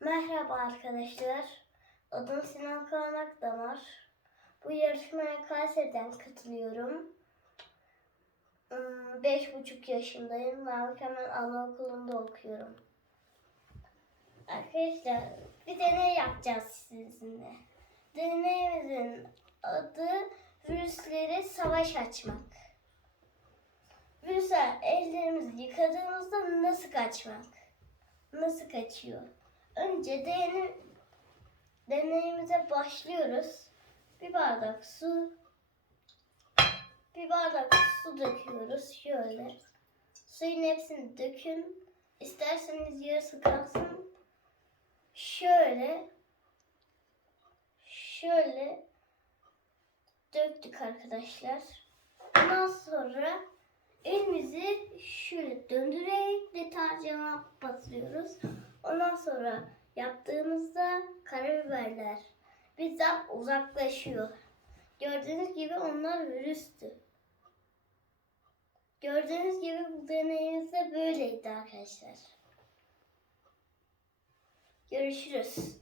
Merhaba arkadaşlar. Adım Sinan Kaan Akdamar. Bu yarışmaya Kayseri'den katılıyorum. Hmm, Beş buçuk yaşındayım ve Mükemmel Anaokulu'nda okuyorum. Arkadaşlar bir deney yapacağız sizinle. Deneyimizin adı virüslere savaş açmak. Virüsler ellerimizi yıkadığımızda nasıl kaçmak? Nasıl kaçıyor? Önce deney, deneyimize başlıyoruz. Bir bardak su, bir bardak su döküyoruz şöyle. Suyun hepsini dökün. İsterseniz yarısı kalsın. Şöyle, şöyle döktük arkadaşlar. Ondan sonra elimizi şöyle döndürerek deterjana batırıyoruz. Sonra yaptığımızda karabiberler bizden uzaklaşıyor. Gördüğünüz gibi onlar virüstü. Gördüğünüz gibi bu deneyimiz de böyleydi arkadaşlar. Görüşürüz.